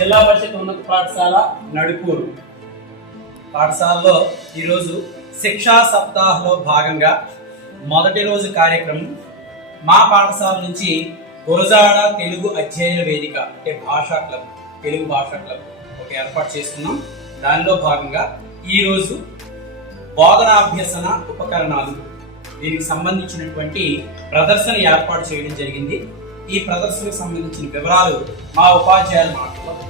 జిల్లా వర్షపు ఉన్నత పాఠశాల నడుపూరు. పాఠశాలలో ఈరోజు శిక్షా సప్తాహలో భాగంగా మొదటి రోజు కార్యక్రమం. మా పాఠశాల నుంచి గురజాడ తెలుగు అధ్యయన వేదిక అంటే భాషా క్లబ్ తెలుగు భాషా క్లబ్ ఒక ఏర్పాటు చేసుకున్నాం. దానిలో భాగంగా ఈరోజు బోధనాభ్యసన ఉపకరణాలు దీనికి సంబంధించినటువంటి ప్రదర్శన ఏర్పాటు చేయడం జరిగింది. ఈ ప్రదర్శనకు సంబంధించిన వివరాలు మా ఉపాధ్యాయులు మాట్లాడుతున్నారు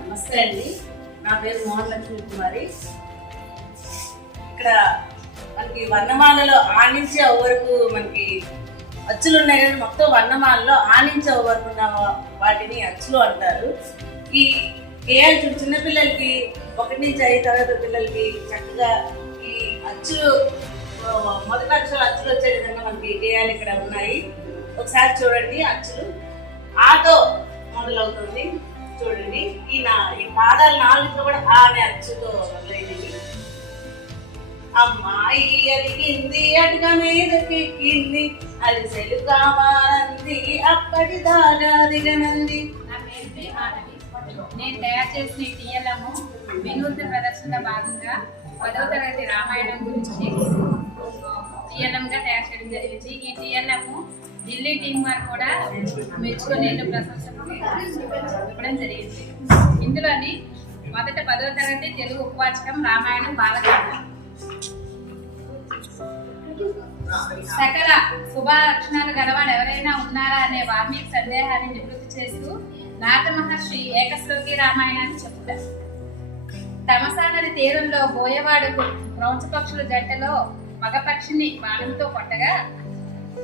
నమస్తే అండి. నా పేరు మోహన్ లక్ష్మి కుమారి. ఇక్కడ మనకి వర్ణమాలలో ఆనించే వరకు మనకి అచ్చులు ఉన్నాయి కదా మొత్తం వర్ణమాలలో ఆనించే వరకు ఉన్న వాటిని అచ్చులు అంటారు. ఈ గేయాలు చిన్నపిల్లలకి ఒకటి నుంచి ఐదు తరగతి పిల్లలకి చక్కగా ఈ అచ్చులు మొదట అచ్చులు వచ్చే విధంగా మనకి గేయాలు ఇక్కడ ఉన్నాయి. ఒకసారి చూడండి అచ్చులు. ఆటో మొదలవుతుంది. చూడండి ఈ నా ఈ పాదాలు నాలుగు కూడా ఆ అనే అచ్చుతో మొదలైనవి అమ్మాయి అడిగింది అటుగా మీదకెక్కింది. అది సెలు కావాలంది అప్పటి దాకా దిగనంది నేను తయారు చేసిన ఈ టీఎల్ఎం వినూత్న ప్రదర్శన భాగంగా పదవ తరగతి రామాయణం గురించి టీఎల్ఎం గా తయారు చేయడం జరిగింది. ఈ టీఎన్ఎం ఢిల్లీ టీం వారు కూడా మెచ్చుకొని ఎన్నో ప్రశంసలు ఇవ్వడం జరిగింది. ఇందులోని మొదట పదవ తరగతి తెలుగు ఉపవాచకం రామాయణం బాలకాండ సకల శుభ లక్షణాలు గలవాడు ఎవరైనా ఉన్నారా అనే వాల్మీకి సందేహాన్ని నివృత్తి చేస్తూ నారద మహర్షి ఏకశ్లోకి రామాయణాన్ని చెప్తారు తమసానది తీరంలో బోయవాడు క్రౌంచ జట్టలో జంటలో మగపక్షిని బాణంతో కొట్టగా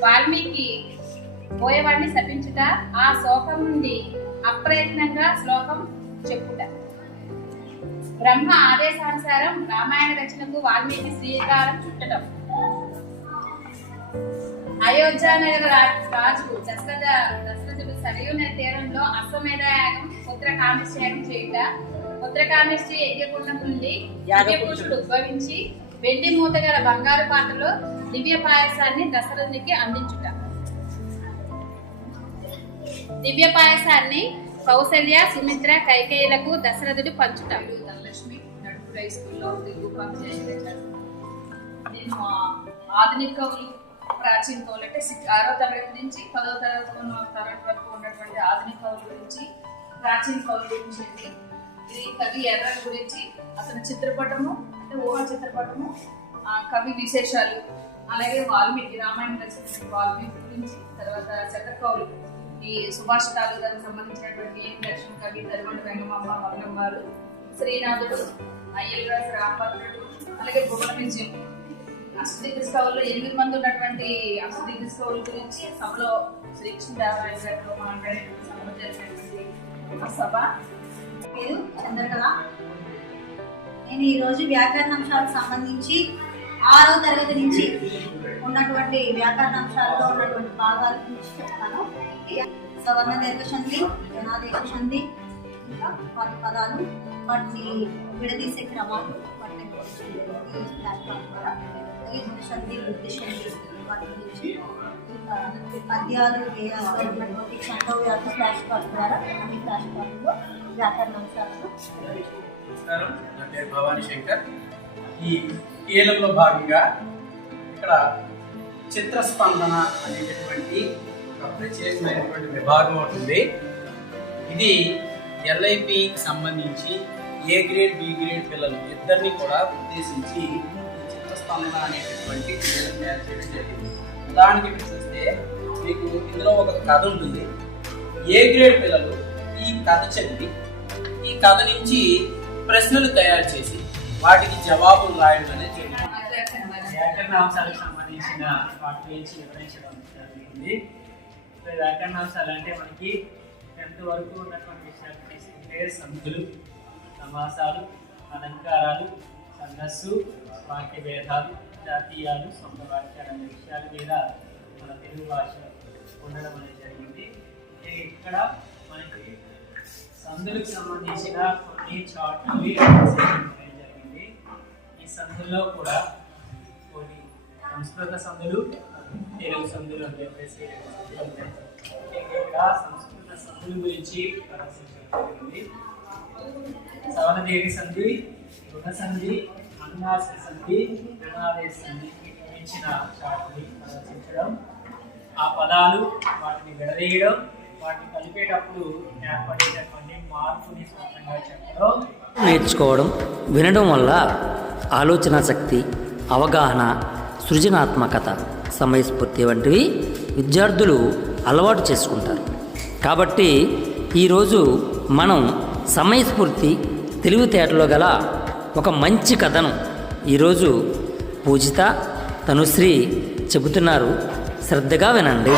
వాల్మీకి బోయవాడిని శపించుట ఆ శోకం నుండి అప్రయత్నంగా శ్లోకం చెప్పుట. బ్రహ్మ ఆదేశానుసారం రామాయణ రచనకు వాల్మీకి శ్రీకారం చుట్టడం అయోధ్య నగర రా- రాజు దశరథ దశరథుడు సరయు తీరంలో అశ్వమేధ యాగం పుత్ర కామేశ్వ యాగం చేయుట. పుత్ర కామేశ్వరి యజ్ఞకుండం నుండి యజ్ఞపురుషుడు ఉద్భవించి వెండి మూత గల బంగారు పాత్రలో దివ్య పాయసాన్ని దశరథునికి అందించుట దివ్య పాయసాన్ని కౌసల్య సుమిత్ర కైకేయులకు దశరథుడు పంచుట ధనలక్ష్మి నడుపు హై స్కూల్లో తెలుగు నేను ఆధునిక కవులు ప్రాచీన కవులు అంటే సిక్- ఆరో తరగతి నుంచి పదో తరగతి తరగతి వరకు ఉన్నటువంటి ఆధునిక కవుల గురించి ప్రాచీన కవుల గురించి ఇది. ఇది కవి ఎర్రల గురించి అతని చిత్రపటము అంటే ఊహా చిత్రపటము కవి విశేషాలు అలాగే వాల్మీకి రామాయణం రచించిన వాల్మీకి గురించి తర్వాత శతకౌలు కవులు ఈ సుభాషితాలు దానికి సంబంధించినటువంటి ఏం లక్ష్మణ కవి తరుమల వెంగమాంబ మల్లం శ్రీనాథుడు అయ్యలరాజు రామభద్రుడు అలాగే భువన విజయం అష్టదిగ్గజ ఎనిమిది మంది ఉన్నటువంటి అష్టదిగ్గజ గురించి సభలో శ్రీకృష్ణదేవరాయ గారితో మాట్లాడేటువంటి సభలో జరిగినటువంటి ఆ సభ. పేరు చంద్రకళ. నేను ఈరోజు వ్యాకరణ అంశాలకు సంబంధించి ఆరో తరగతి నుంచి ఉన్నటువంటి వ్యాకరణ వ్యాకరణాంశాల్లో ఉన్నటువంటి భాగాల గురించి చెప్తాను. సవర్ణ దీర్ఘ సంధి ఇంకా వాటి పదాలు వాటిని విడదీసే క్రమాలు వాటిని గురించి ఈ ప్లాట్ఫామ్ ద్వారా సంధి వృద్ధి సంధి వాటి గురించి ఇంకా పద్యాలు గేయాలు ఉన్నటువంటి చందవ ఫ్లాష్ కార్డ్ ద్వారా అన్ని ఫ్లాష్ కార్డులో వ్యాకరణ అంశాలను నమస్కారం. నా పేరు భవానీ శంకర్. ఈ ఏలంలో భాగంగా ఇక్కడ చిత్రస్పందన అనేటటువంటి ఒక ప్రత్యేకమైనటువంటి విభాగం ఒకటి ఇది ఎల్ఐపికి సంబంధించి ఏ గ్రేడ్ బి గ్రేడ్ పిల్లలు ఇద్దరిని కూడా ఉద్దేశించి చిత్రస్పందన అనేటటువంటి కీలం తయారు చేయడం జరిగింది. ఉదాహరణకి ఇప్పుడు చూస్తే మీకు ఇందులో ఒక కథ ఉంటుంది. ఏ గ్రేడ్ పిల్లలు ఈ కథ చదివి ఈ కథ నుంచి ప్రశ్నలు తయారు చేసి వాటికి జవాబులు రాయడం అనేది జరిగింది వ్యాకరణ అంశాలకు సంబంధించిన వాటి గురించి వివరించడం జరిగింది ఇప్పుడు వ్యాకరణ అంశాలు అంటే మనకి టెన్త్ వరకు ఉన్నటువంటి విషయాలు తీసుకుంటే సంధులు సమాసాలు అలంకారాలు ఛందస్సు వాక్య భేదాలు జాతీయాలు సొంత వాక్యాలు అనే విషయాల మీద మన తెలుగు భాష ఉండడం అనేది జరిగింది ఇక ఇక్కడ మనకి సందులకు సంబంధించిన కొన్ని చార్ట్లు జరిగింది ఈ సందుల్లో కూడా కొన్ని సంస్కృత సందులు తెలుగు సందులు అని చెప్పేసి సంస్కృత సందుల గురించి జరిగింది సవనదేవి సంధి రుణ సంధి అన్నాస సంధి రుణాదేశ సంధి ఇచ్చిన చాట్ని ప్రదర్శించడం. ఆ పదాలు వాటిని విడదీయడం వాటిని కలిపేటప్పుడు ఏర్పడేటటువంటి మార్పుని స్పష్టంగా చెప్పడం. నేర్చుకోవడం వినడం వల్ల ఆలోచన శక్తి అవగాహన సృజనాత్మకత సమయస్ఫూర్తి వంటివి విద్యార్థులు అలవాటు చేసుకుంటారు. కాబట్టి ఈరోజు మనం సమయస్ఫూర్తి తెలివితేటలో గల ఒక మంచి కథను ఈరోజు పూజిత తనుశ్రీ చెబుతున్నారు. శ్రద్ధగా వినండి.